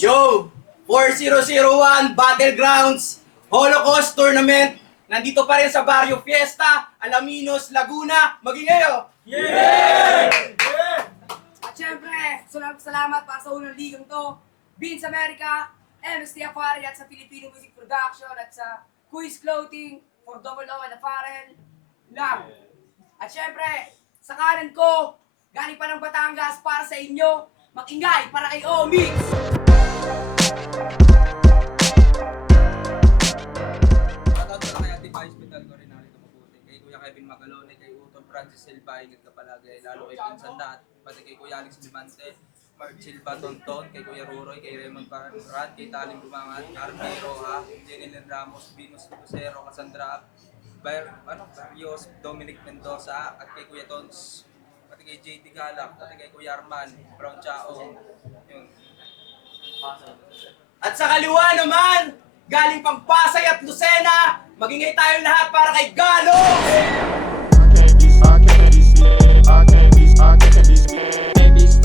Yo! 4001 Battlegrounds Holocaust Tournament. Nandito pa rin sa Barrio Fiesta, Alaminos, Laguna. Magingayo! Yeah! At syempre, salamat para sa unang ligang to. Beans America, MST Afari at sa Filipino Music Production at sa Quiz Clothing for Double O and Apparel lang. At syempre, sa kanan ko, galing pa ng Batangas para sa inyo, makingay para kay Omix! Shoutout sa kay Ate Vice Metal ko rin narito mabuti. Kay Kuya Kevin Magalone, kay Utol Francis Silva, ingat ka palagi. Lalo kay Pinsan Lahat, pati kay Kuya Alex Limante, Mark Silva Tonton, kay Kuya Ruroy, kay Raymond Paranrat, kay Taling Bumangat, Army Roja, Jenilyn Ramos, Venus Lucero, Cassandra, Barrios, Dominic Mendoza, at kay Kuya Tons, pati kay JD Galak, pati kay Kuya Arman, Brown Chao, yun. At sa kaliwa naman, galing pang Pasay at Lucena, magingay tayong lahat para kay Galo!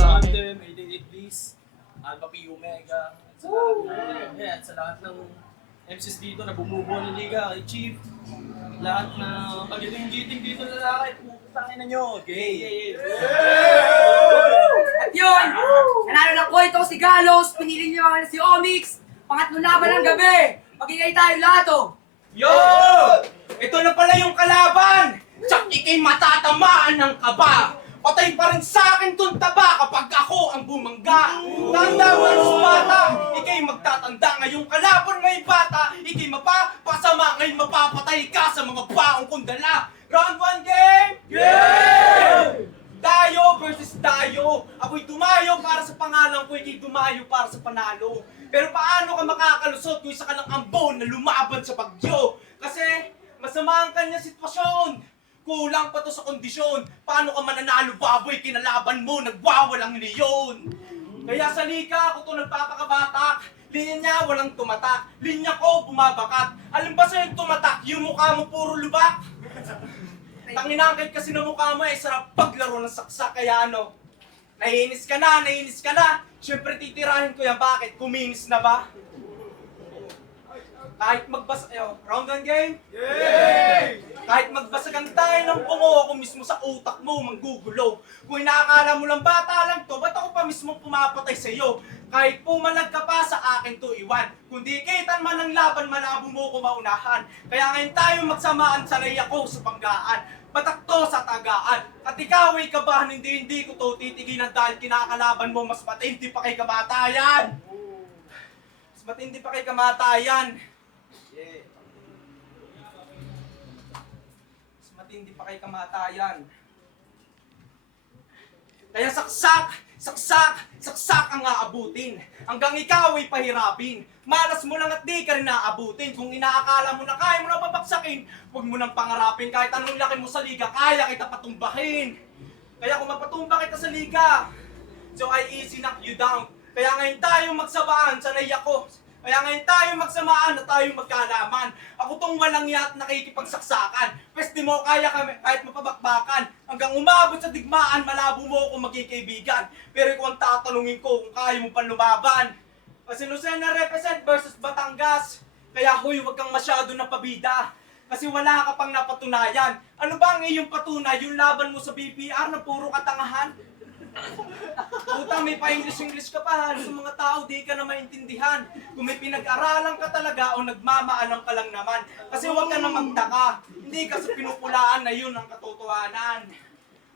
Anthem, 88 Bliss, Alpha Pi Omega, sa lahat, yeah, sa lahat ng MCs dito na bumubuo ng liga, kay Chief, lahat na pag-giting dito na lalaki, putangin na nyo, gay! At yun, nanalo ng kwento si Galos, pinili niyo naman si Omix, pangatlong laban ng gabi, magingay tayo lahat oh! Yo! Ito na pala yung kalaban! Tsak ikay matatamaan ng kaba! Patay pa rin sa akin tong taba kapag ako ang bumangga! Tanda mo ang bata! Ikay magtatanda ngayong kalaban may bata! Ikay mapapasama ngayon mapapatay ka sa mga baong kong dala! Round 1 game! Yeah! Tayo versus tayo! Ako'y tumayo para sa pangalan ko, ikay tumayo para sa panalo! Pero paano ka makakalusot kung isa ka ng ambon na lumaban sa bagyo? Kasi masama ang kanya sitwasyon. Kulang pa to sa kondisyon. Paano ka mananalo baboy kinalaban mo? Nagwawalang leyon. Kaya sa lika ako to nagpapakabatak. Linya niya walang tumatak. Linya ko bumabakat. Alam ba sa'yo yung tumatak? Yung mukha mo puro lubak. Tanginangkit kasi na mukha mo sarap paglaro ng saksak. Kaya ano? Nahihinis ka na. Siyempre titirahin ko yan. Bakit? Kuminis na ba? Kahit magbasa kayo, round 1 game? Yay! Kahit magbasagan tayo ng bungo, ako mismo sa utak mo manggugulo. Kung inaakala mo lang bata lang to, ba't ako pa mismo pumapatay sa iyo? Kahit pumalag ka pa sa akin to iwan. Kundi kitan man ang laban, malabo mo ko maunahan. Kaya ngayon tayo magsamaan, sanay ako sa panggaan. Patakto sa tagaan. At ikaw ay kabahan, hindi ko to titigilan dahil kinakalaban mo mas matindi pa kay kamatayan. Mas matindi pa kay kamatayan. Mas matindi pa kay kamatayan. Kaya saksak ang aabutin. Hanggang ikaw ay pahirapin. Malas mo lang at di ka rin naabutin. Kung inaakala mo na kaya mo na babaksakin, huwag mo nang pangarapin. Kahit anong laki mo sa liga, kaya kita patumbahin. Kaya kung mapatumba kita sa liga, so I easy knock you down. Kaya ngayon tayo magsabaan, sanay ako. Kaya ngayon tayo magsamaan na tayo magkalaman. Ako tong walang yat nakikipagsaksakan. Pwede mo kaya kami kahit mapabakbakan. Hanggang umabot sa digmaan, malabo mo ako maging kaibigan. Pero kung tatanungin ko kung kaya mo pang lumaban. Kasi Lucena represent versus Batangas. Kaya huy, huwag kang masyado na pabida. Kasi wala ka pang napatunayan. Ano ba ang iyong patunay? Yung laban mo sa BPR na puro katangahan? Puta, may pa-English ka pa, halos sa mga tao di ka na maintindihan. Kung may pinag-aralan ka talaga o nagmamaalam ka lang naman. Kasi huwag ka na magtaka, hindi ka sa pinupulaan na yun ang katotohanan.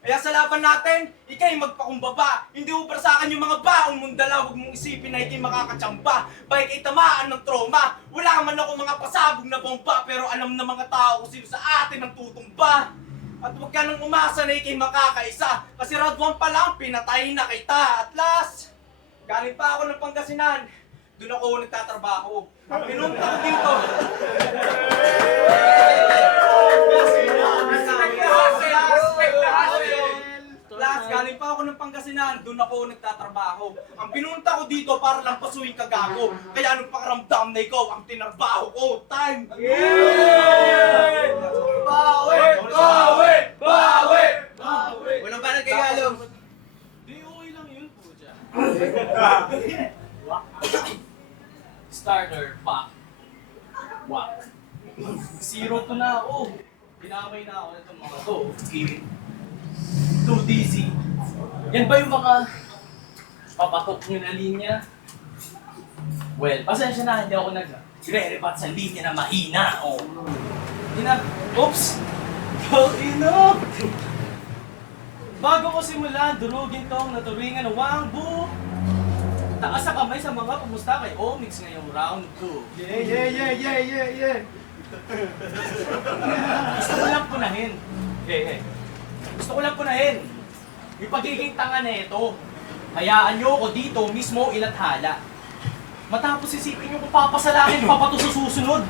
Kaya sa laban natin, ikay magpakumbaba. Hindi mo para sa akin yung mga baon mong dala, huwag mong isipin na ikay makakatsamba. Ba'y kay tamaan ng trauma. Wala man ako mga pasabog na bomba, pero alam na mga tao kung sino sa atin ang tutumba. At huwag ka nang umasa na ikay makakaisa. Kasi round 1 pa lang, pinatay na kita. At last, galing pa ako ng Pangasinan. Doon ako nagtatrabaho. Ang pinunta ko dito. Last, galing pa ako ng Pangasinan. Doon ako nagtatrabaho. Ang pinunta ko dito para lang pasuhin ka gago. Kaya anong pakaramdam na ikaw ang tinarbaho ko. Time! Bawi! Bawi! Bawi! Bawi! Walang ba nagkagalong? Di, okay lang yun po dyan. Starter pack. Wak. 0 to na ako. Pinamay na ako nitong mga to. Okay. Too dizzy. Yan ba yung mga papatok nyo na linya? Well, pasensya na, hindi ako nag-re-rebat sa linya na mahina. Oh. Oops! Ino! Bago ko simulan, durugin tong naturingan ng wangbu. Taas sa kamay sa mga kumusta kay Omix ngayong round 2. Yeah! Gusto ko lang punahin. Gusto ko lang punahin. Yung pagiging tanga na ito. Hayaan nyo ako dito mismo ilathala. Matapos isipin nyo kung papasalakin pa pa to sa susunod.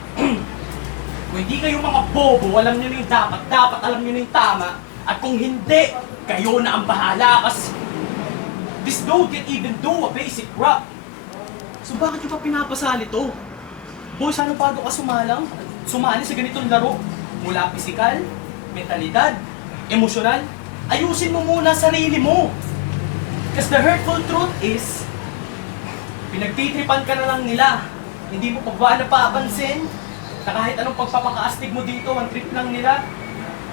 Kung hindi kayo mga bobo, alam nyo na yung dapat alam nyo na yung tama. At kung hindi, kayo na ang bahala kasi this dude can even do a basic rap. So bakit nyo pa pinapasali to? Boy, sana bago ka sumali sa ganitong laro. Mula pisikal, mentalidad, emosyonal, ayusin mo muna sarili mo. Because the hurtful truth is, pinagtitripan ka na lang nila. Hindi mo pa ba napapansin na kahit anong pagpapakaastig mo dito, one trip lang nila.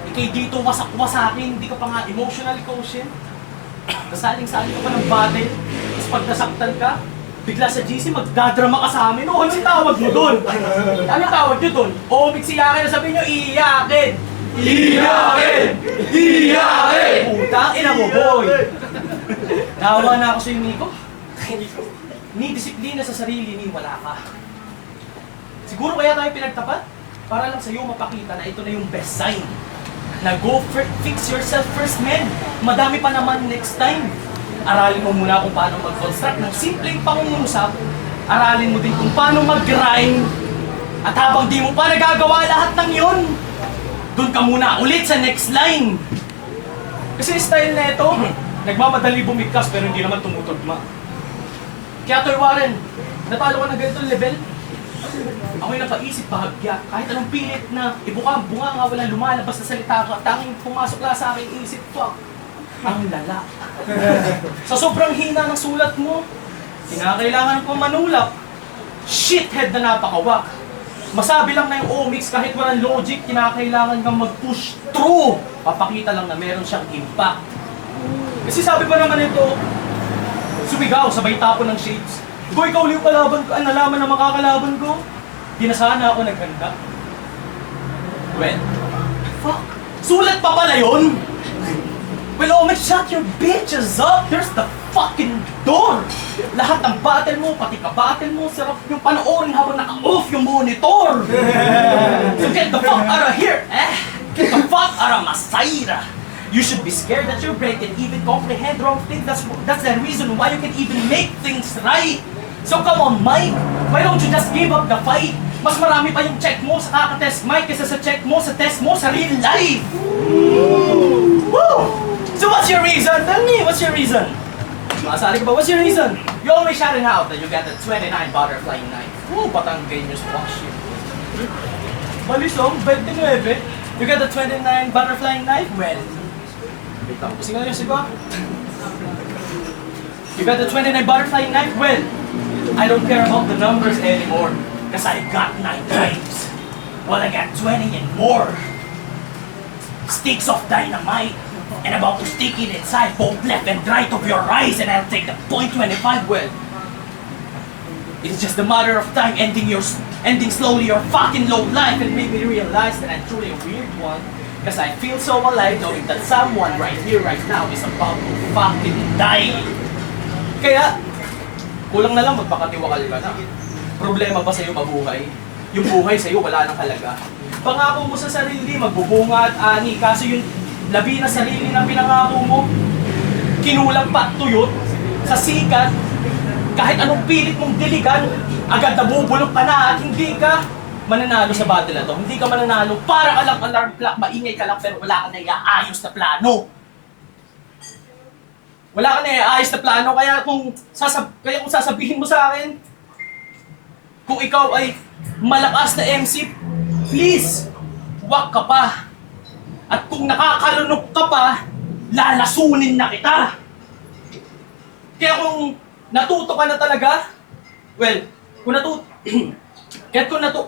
Ikay dito wasak-wasakin, hindi ka pa nga emotional quotient. Kasaling-saling ka pa ng battle, tapos pag nasaktan ka, bigla sa GC magdadrama ka sa amin. O, anong tawag mo dun? Anong tawag nyo dun? O, iyakin na sabihin nyo, iyakin! Iyakin! Iyakin! Putang ina mo, boy! Nahawa na ako sa'yo, Nico. Ni disiplina sa sarili, ni wala ka. Siguro kaya tayo pinagtapat? Para lang sa'yo mapakita na ito na yung best sign. Na go fix yourself first, man. Madami pa naman next time. Aralin mo muna kung paano mag-construct ng simpleng pangungusap. Aralin mo din kung paano mag-grind. At habang di mo pa nagagawa lahat ng yun, doon ka muna ulit sa next line. Kasi style na ito, nagmamadali bumigkas pero hindi naman tumutugma. Kaya Toy Warren, natalo ka na ganitong level? Ako'y napaisip bahagya, kahit anong pilit na ibuka, bunga nga walang lumalabas na salita ka, tanging pumasok lang sa aking isip, fuck, ang lala. Sa sobrang hina ng sulat mo, kinakailangan ko manulak. Shithead na napakawak. Masabi lang na yung Omix kahit walang logic, kinakailangan kang mag-push through. Papakita lang na meron siyang impact. Kasi sabi pa naman ito, Sumigaw, sabay tapo ng shades. Kung ikaw yung kalaban ko, nalaman na makakalaban ko, di na sana ako naghanda. Well, fuck. Sulat pa pala yun? Well, oh, shut your bitches up! There's the fucking door! Lahat ng battle mo, pati ka-battle mo, sarap yung panoorin habang naka-off yung monitor! So get the fuck out of here, eh? Get the fuck out of Masaira! You should be scared that your brain can even comprehend wrong things. That's the reason why you can even make things right! So come on, Mike! Why don't you just give up the fight? Mas marami pa yung check mo sa kaka-test Mike kaysa sa check mo sa test mo sa real life! Woo! So what's your reason? Tell me, what's your reason? Masali ka ba? What's your reason? You always shouting out that you got the 29 butterfly knife. Ooh, Batanggenyos fuck shit. Malisong, 29. You got the 29 butterfly knife? Well, wait lang, pusing nga yung sigwa. You got the 29 butterfly knife? Well, I don't care about the numbers anymore. Cause I got 9 knives. Well, I got 20 and more. Sticks of dynamite. And about to stick it inside both left and right of your eyes, and I'll take the .25 well. It's just a matter of time ending slowly your fucking low life and make me realize that I'm truly a weird one. Cause I feel so alive knowing that someone right here, right now is about to fucking die. Kaya, kulang na lang magpakatiwakal ka na. Problema ba sa'yo mabuhay? Yung buhay sa'yo wala nang halaga. Pangako mo sa sarili, magbubunga at ani, kaso yung labi na sarili na pinangako mo, kinulang pa at tuyot, sa sikat, kahit anong pilit mong diligan, agad nabubulok ka na at hindi ka mananalo sa battle na to. Hindi ka mananalo, para ka lang alarm clock, maingay ka lang pero wala ka na iaayos na plano. Wala ka na iaayos na plano, kaya kung sasabihin mo sa akin, kung ikaw ay malakas na MC, please, wag ka pa. At kung nakakalunok ka pa, lalasunin na kita. Kaya kung natuto ka na talaga, well,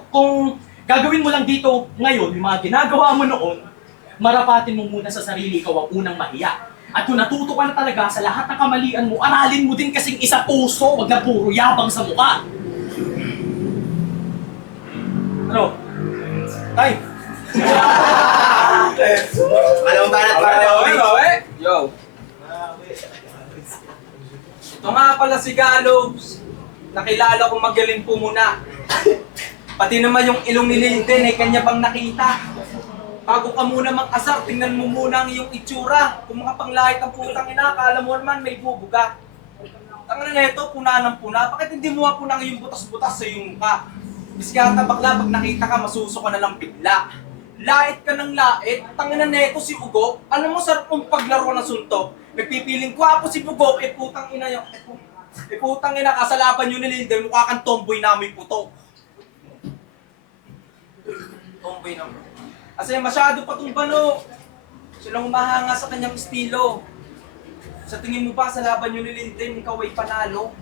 kung gagawin mo lang dito ngayon, yung mga ginagawa mo noon, marapatin mo muna sa sarili, ikaw ang unang mahiya. At kung natuto ka na talaga sa lahat ng kamalian mo, aralin mo din kasing isa puso, wag na puro yabang sa mukha. Ano? Tay! Alam mo ba na para Yo. Ito nga pala si Gallows. Nakilala kong magaling po muna. Pati naman yung ilong ni Lilden ay kanya bang nakita. Bago ka muna mag-asar, tingnan mo muna ang iyong itsura. Kung mga panglahit ng putang ina, akala mo naman may bubuga. Tangan na ito, puna ng puna. Bakit hindi mo puna ang iyong butas-butas sa iyong mukha? Biskata bakla, pag nakita ka, masuso ka na lang bigla. Lait ka ng lait, tangina neto si Ugo. Ano mo sarap mong paglaro ng suntok? Nagpipiling ko si Ugo, putang ina yung... putang ina, kasalaban yun ni Lilden, mukha kang tomboy na may putok. Tomboy na mo. Kasi masyado pa itong bano. Silang humahanga sa kanyang estilo. Sa tingin mo ba sa laban yun ni Lilden, ikaw ay panalo?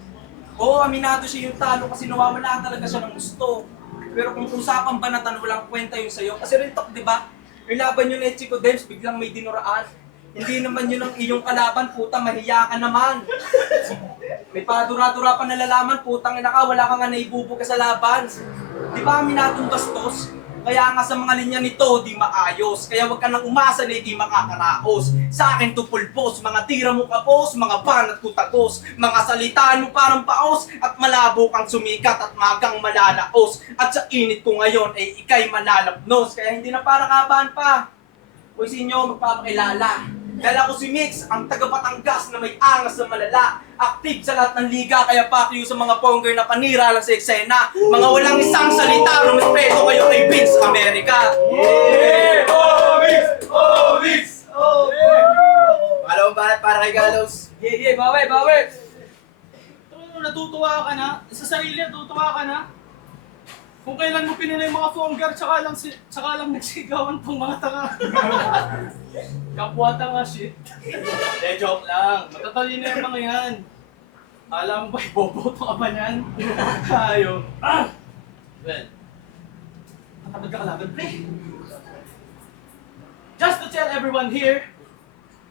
Oo, aminado siya yung talo kasi nawawala talaga siya ng gusto. Pero kung usapang banatan, walang kwenta yun sa'yo. Kasi rin talk, di ba? Yung laban yun ni Chico Dems, biglang may dinuraan. Hindi naman yun ang iyong kalaban, puta, mahiya ka naman. May padura-dura pa nalalaman, putang ina ka, wala ka nga naibubuga sa laban. Di ba aminadong bastos? Kaya nga sa mga linya nito, di maayos. Kaya wag ka nang umasa na hindi makakaraos. Sa akin to pulpos, mga tira mo kapos, mga banat kutagos. Mga salitaan mo parang paos, at malabo kang sumikat at magang malalaos. At sa init ko ngayon ay ikay malalabnos. Kaya hindi na para kabahan pa. Hoy sinyo, magpapakilala. Dala ko si Mix, ang taga-Batangas na may angas na malala. Active sa lahat ng liga, kaya pakyo sa mga ponger na panira lang sa eksena. Mga walang isang salita, rumispeto kayo kay Vince America. Yeah! Oh, Mix! Oh, Mix! Oh, yeah! Alam mo ba para kay Gallows? Yeah, bawi! Natutuwa ka na? Sa sarili, natutuwa ka na? Kung kailan mo pinunay mga ponger, tsaka lang nagsigawan tong mga tanga. Kapwa tanga shit. Joke lang. Matatalino yung mga yan. Alam mo ba, iboboto ka ba yan? Ayaw. Well, matabad ka kalaban, pre. Just to tell everyone here,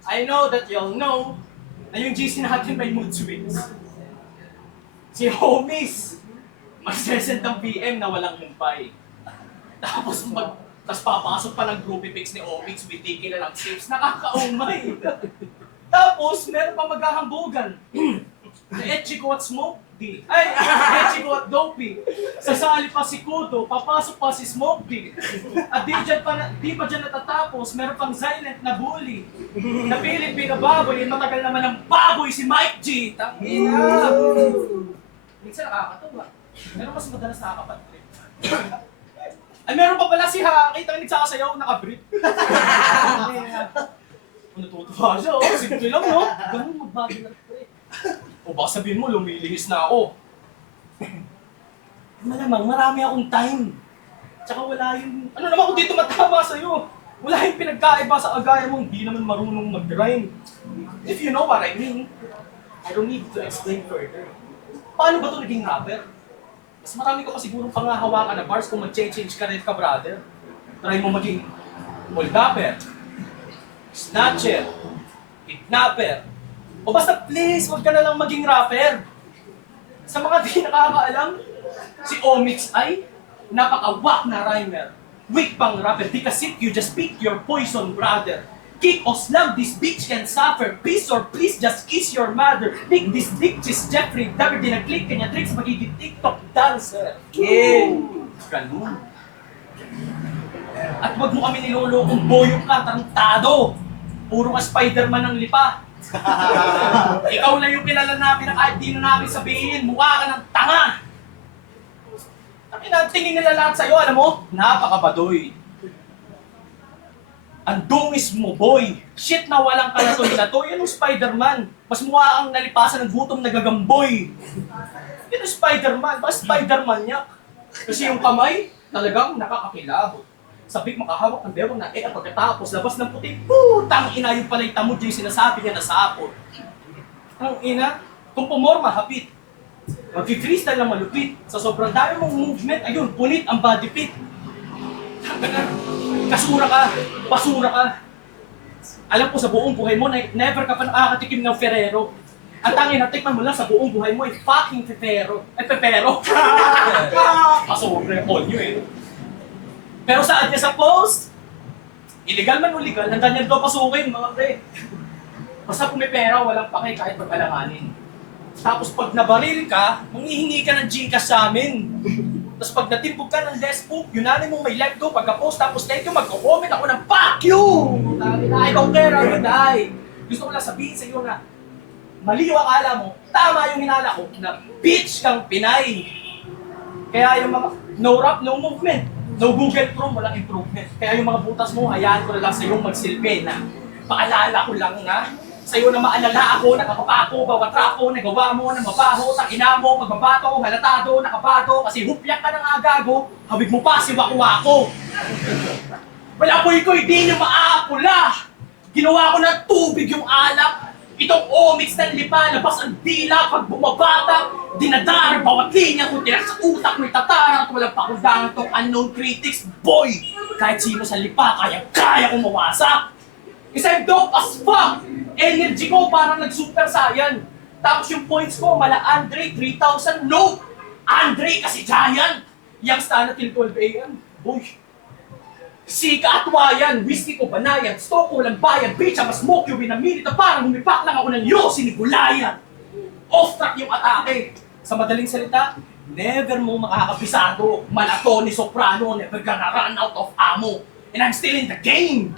I know that you'll know na yung GC natin may mood swings. Si Homies, magsesend ng PM na walang humpay. Tapos papasok pa ng groupie pics ni Omix with di kilalang tips. Nakakaumay. Tapos, meron pa maghahambugan. Na Echiko at Smoke D. Ay, Echiko at Dopey. Sasali pa si Kudo, papasok pa si Smoke D. At di pa dyan natatapos, meron pang silent na bully. Napilit binababoy, matagal naman ng baboy si Mike G. Tangina! Minsan nakakatawa. Pero mas madalas nakakapatrip. Ay, meron pa pala si Haki, tangin nagsasayaw, nakabrip. Natutuwa siya, oh. Simple lang, no? Ganun magbago ng trip. O baka sabihin mo, lumilihis na ako. Malamang, marami akong time. Tsaka wala yung... Ano naman kung dito matama sa'yo? Wala yung pinagkaiba sa agaya mo, hindi naman marunong mag-grind. If you know what I mean, I don't need to explain further. Paano ba ito naging rapper? Mas marami ka pa sigurong pangahawakan na bars kung mag-change ka rin ka, brother. Try mo maging moldapper, snatcher, kidnapper, o basta please, huwag ka na lang maging rapper. Sa mga di nakakaalam, si Omix ay napaka-whack na rhymer. Weak pang rapper, di ka sick, you just pick your poison, brother. Kick or slug, this bitch can suffer. Peace or please, just kiss your mother. Lick this dick, she's Jeffrey Dahmer. Di na-click kanya tricks, magiging TikTok dancer. Yeah! Ganun. At wag mo kami nilolokong boyong ka, tarantado. Puro ka Spider-Man ng lipa. Ikaw na yung kilala namin na kahit di na namin sabihin, mukha ka ng tanga. Tingin nila lahat sa'yo, alam mo, napakabadoy. Ang dungis mo, boy. Shit na walang kalatoy na to. Yan yung Spider-Man. Mas mukha kang nalipasan ng gutom na gagamboy. Yan yung Spider-Man. Baka Spider-Man niya. Kasi yung kamay, talagang nakakakilabot. Sabik makahawak ng bewang na at pagkatapos, labas ng puti, putang ina yung palay tamod yung sinasabi niya na sapot. Ang ina, kung pumorma, hapit. Mag-freestyle lang malupit. Sa sobrang dami mong movement, ayun, punit ang body fit. Kasura ka, basura ka. Alam ko sa buong buhay mo, never ka pa nakakatikim ng Ferrero. Ang tangin na tikman mo lang sa buong buhay mo ay fucking Pepero. Ay, Pepero! Pasura, all nyo eh. Pero saan niya sa post? Illegal man o legal, handa niya ito pasukin, mga pre. Basta kung may pera, walang pake kahit pag-alanganin. Tapos pag nabaril ka, manghihingi ka ng Gcash sa amin. Tapos pag natimbog ka ng desktop, yunanin mo may live ko pagka-post, tapos thank you, magko-comment ako ng fuck you! I don't care how you die. Gusto ko lang sabihin sa iyo na mali yung akala mo, tama yung hinala ko, na bitch kang Pinay. Kaya yung mga no rap, no movement, no Google Chrome, walang improvement. Kaya yung mga butas mo, hayaan ko na lang sa iyong magsilbi na paalala ko lang na sa'yo na maalala ako, nakapapako, bawat rapo, nagawa mo, na mabaho, takina mo, magbabato, halatado, nakabato, kasi hupyak ka ng agago, hawig mo pa si waku-wako. Wala ko di niya maaapula. Ginawa ko ng tubig yung alak. Itong Omix ng lipa, labas ang dila, pag bumabata, dinadar, bawat linya kung tinak sa utak may tatara at walang pakundangan tong unknown critics. Boy, kahit sino sa lipa, kaya kong mawasak. Isa yung dope as fuck. Energy ko parang nag-super saiyan. Tapos yung points ko, mala Andre, 3,000. No! Andre kasi giant. Yang stana till 12 a.m. Boy. Sika at wayan, whiskey ko banayan, stock ko lang bayan, bitch, mas smoke you in a minute, parang humipak lang ako ng yosi ni Gulayan. Off-track yung atake. Sa madaling salita, never mo makakabisado. Malato ni Soprano, never gonna run out of ammo. And I'm still in the game.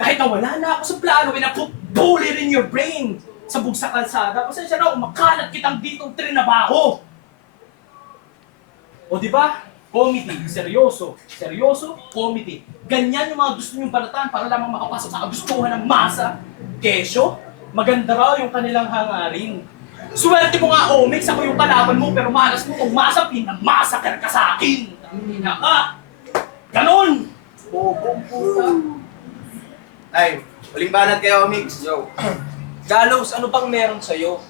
Kahit na wala na ako sa plano, and I put bullet in your brain. Sa bugsa kalsada, pasensya na, makalat kitang ditong trinabaho. O diba? Comedy, seryoso. Seryoso, comedy. Ganyan yung mga gusto niyong barataan para lamang makapasok sa kagustuhan ng masa. Kesyo, maganda raw yung kanilang hangarin. Swerte mo nga, Omix, ako yung kalaban mo, pero malas mo kung masa, pinamasaker ka sa akin. Tangina ka. Ganon! Bobong puta. Ay, uling banat kayo, Omix. Yo. Galos, ano bang meron sa'yo?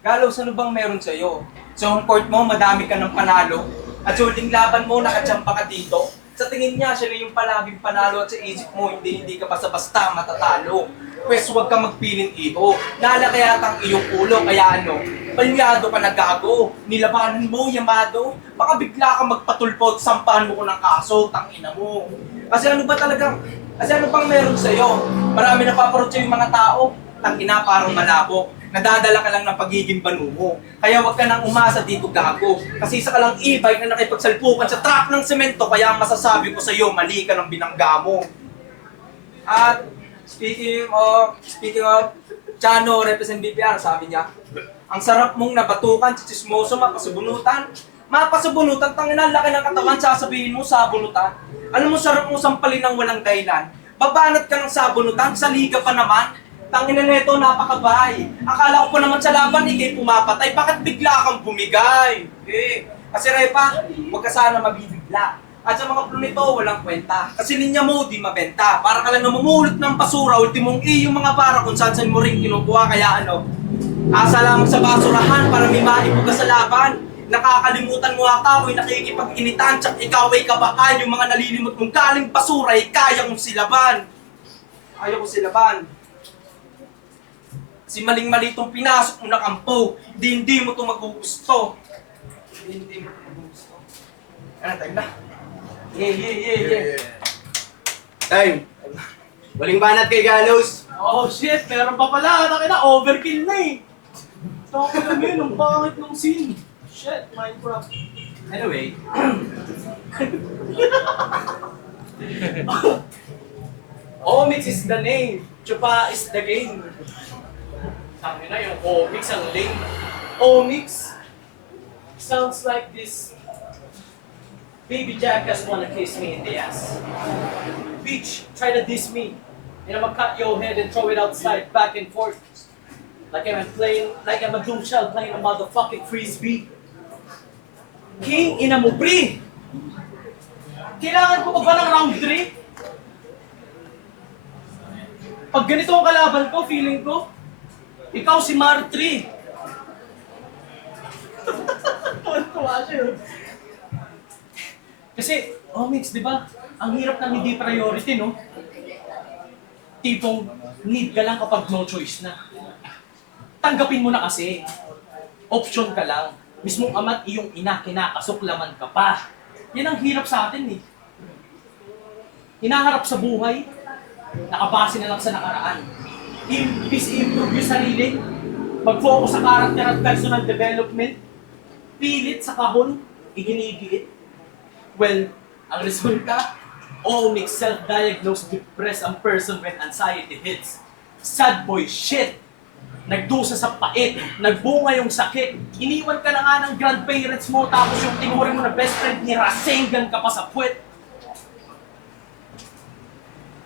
Galos, ano bang meron sa'yo? Sa home court mo, madami ka ng panalo. At sa huling laban mo, nakatsampa ka dito. Sa tingin niya, siya na yung palaging panalo at sa isip mo, hindi ka basta-basta matatalo. Pwes huwag kang magpiling ito. Nalaki yata ang iyong ulo, kaya ano, palyado ka na gago. Nilabanan mo, Yamado. Baka bigla kang magpatulpot, sampahan mo ko ng kaso, tangina mo. Kasi ano ba talagang, kasi ano bang meron sa'yo? Marami na paparot sa'yo yung mga tao, tangina parang malabo. Nadadala ka lang ng pagiging banuho. Kaya huwag ka nang umasa dito gago. Kasi isa ka lang e-bike na nakipagsalpukan sa truck ng semento, kaya ang masasabi ko sa'yo, mali ka ng binangga mo. At speaking of, Chano, represent BPR, sabi niya, ang sarap mong nabatukan, chismoso, mapasubunutan. Mapasubunutan, tangina, laki ng katawan, sasabihin mo, sabunutan. Alam mo, sarap mo sampalin ng walang dahilan. Babanat ka ng sabunutan, sa liga pa naman. Tangina neto, napakabay. Akala ko pa naman sa laban, ikay pumapatay. Bakit bigla kang bumigay? Kasi Repa, huwag ka sana mabibigla. At sa mga plunito, walang kwenta. Kasi linya mo, di mabenta. Para ka lang namumulot ng basura, ultimong yung mga para kung saan mo rin kinukuha. Kaya ano, asa lamang sa basurahan para may maipog ka sa laban. Nakakalimutan mo ata ako'y nakikipag-initan. Tsak ikaw ay kabahan, yung mga nalilimot mong galing basura ay kaya kong silaban. Ayaw ko silaban. Si maling-mali itong pinasok mo na kampo. Hindi mo ito magugusto. Hindi mo ito magugusto. Ano, tayo na. Yeah. Time! Waling banat kay Galos! Oh shit, meron pa pala. Nakina, overkill na eh. Taka namin, ang pangit ng scene. Shit, Minecraft. Anyway. Omix is the name. Chupa is the game. Sabi na yung Omix ang lame. Omix sounds like this. Baby jackass wanna kiss me in the ass. Bitch, try to diss me. And I'ma cut your head and throw it outside, back and forth. Like I'm a doom child playing a motherfucking frisbee. King, ina mo, pre! Kailangan ko pa ba ng round 3? Pag ganito ang kalaban ko, feeling ko, ikaw si Mar 3. Tuwa siya. Kasi, Omix, di ba? Ang hirap ng hindi priority, no? Tipong, need ka lang kapag no choice na. Tanggapin mo na kasi. Option ka lang. Mismong ama't iyong ina, kinakasuklaman ka pa. Yan ang hirap sa atin, eh. Hinaharap sa buhay, nakabase na lang sa nakaraan. Imbis i-improve yung sarili, mag-focus sa character at personal development, pilit sa kahon, iginigiit. Well, ang resulta, Omix self-diagnosed depressed ang person when anxiety hits. Sad boy shit! Nagdusa sa pait, nagbunga yung sakit, iniwan ka na nga ng grandparents mo tapos yung tinuring mo na best friend, nirasenggan ka pa sa puwet.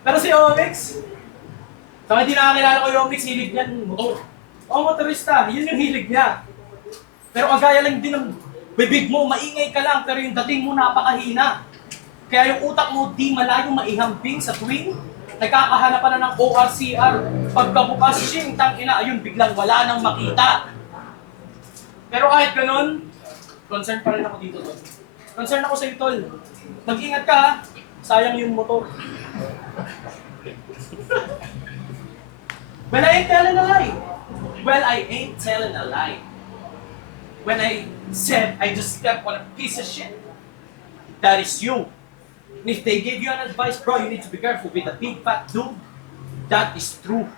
Pero si Omix, sa hindi nakakilala ko yung Omix, hilig niyan motor. Motorista, yun yung hilig niya. Pero kagaya lang din ng bibig mo, maingay ka lang, pero yung dating mo napakahina. Kaya yung utak mo di malayong maihambing sa tuwing nagkakahanap pa na ng ORCR. Pagkabukas siyang tangina, ayun, biglang wala nang makita. Pero kahit ganun, concerned pa rin ako dito, tol. Concerned ako sa'yo, tol. Mag-ingat ka, ha? Sayang yung motor. Well, I ain't telling a lie. Well, I ain't telling a lie. When I said I just stepped on a piece of shit, that is you. And if they give you an advice, bro, you need to be careful with a big fat dude. That is true.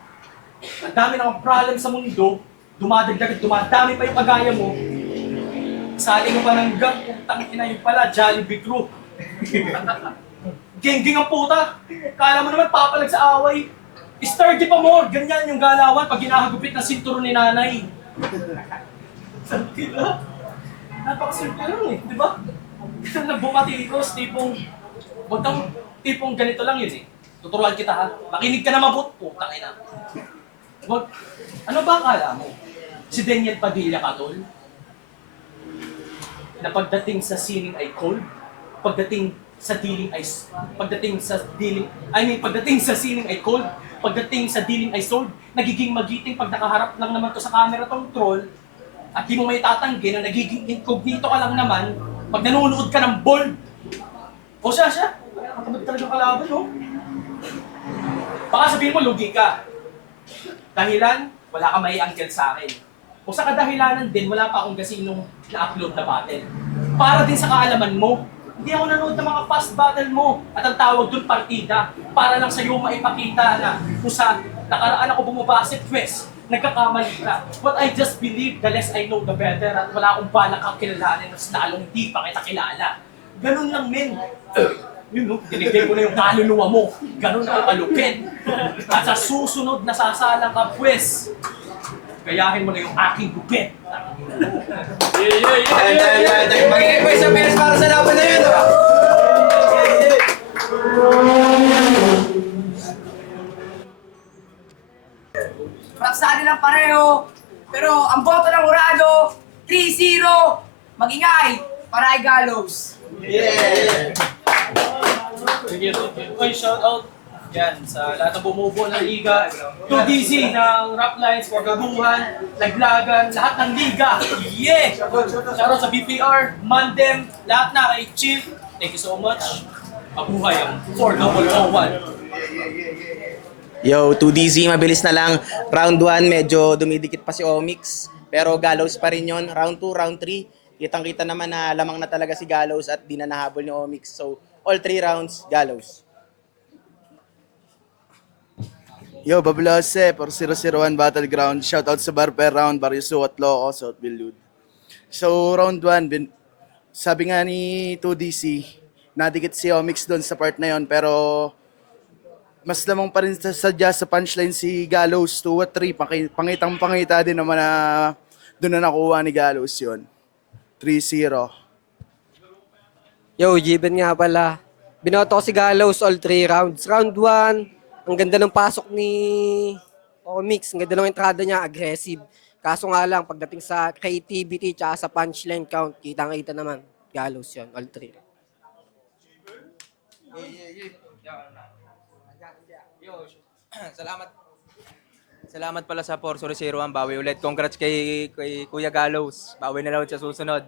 Ang dami ng problem sa mundo, dumadagdag at dumadami pa yung kagaya mo. Sali mo pa ng gang, putang ina yung pala, Jollibee crew. Geng-geng ang puta. Kala mo naman papalag sa away. Sturdy pa more, ganyan yung galawan pag hinahagupit ng sinturon ni nanay. Sabi ba? Napakasimple lang eh, di ba? Nagbumatikos, tipong ganito lang yun eh. Tuturuan kita ha. Makinig ka na mabut, putang ina. Wag, ano ba akala mo? Si Daniel Padilla ka, tol? Na pagdating sa sining ay cold, pagdating sa sining ay cold, pagdating sa dealing ay sold, nagiging magiting pag nakaharap lang naman to sa camera tong troll, at di mo may tatanggi na nagiging incognito ka lang naman pag nanonood ka ng bold. O siya, nakakabag talagang kalaban, no? Baka sabihin mo, lugi ka. Dahilan, wala ka may angkel sa akin. O sa kadahilanan din, wala pa akong gasinong na-upload na battle. Para din sa kaalaman mo, hindi ako nanood ng mga past battle mo. At ang tawag dun partida, para lang sa'yo maipakita na kung sa nakaraan ako bumabase, pwes, nagkakamali ka. But I just believe the less I know the better at wala akong balak kang kilalanin mas lalong hindi pa kita kilala. Ganun lang, men. Yun, no? Dinigay ko na yung kaluluwa mo. Ganun ako kalupit. At sa susunod na sasalang ka, pwes, gayahin mo na yung aking gupit. Tayo. Magiging pa isang beses para sa laban na yun, ha? Props sa kanilang pareho. Pero ang boto ng Urado, 3-0. Magingay para kay Gallows. Sige, oy, shout out yan sa lahat ng bumubuo ng liga. 2DC ng Rap Lines, Pagabuhan, Laglagan, lahat ng liga. Yeah! Shout out sa BPR, Mandem, lahat na kay Chief. Thank you so much. Mabuhay ang 4001. Yo, 2DZ, mabilis na lang. Round 1, medyo dumidikit pa si Omix. Pero Gallows pa rin yun. Round 2, round 3, kitang-kita naman na lamang na talaga si Gallows at di na nahabol ni Omix. So, all 3 rounds, Gallows. Yo, Bablose, for 001 Battleground. Shoutout sa Barber Round, Barrio Suat, Loco, South Billwood. So, round 1, sabi nga ni 2DC, nadikit si Omix doon sa part na yon, pero mas lamang pa rin sadya sa punchline si Gallows 2 at 3. Pangitang-pangita din naman na doon na nakuha ni Gallows yon. 3-0. Yo, Jiben nga pala. Binoto ko si Gallows all 3 rounds. Round 1, ang ganda ng pasok ni Omix. Ang ganda ng entrada niya, aggressive. Kaso nga lang, pagdating sa creativity tsaka sa punchline count, kitang-kita naman. Gallows yon all 3. Salamat pala sa 4001. Bawi ulit. Congrats kay Kuya Gallows. Bawi na lang sa susunod.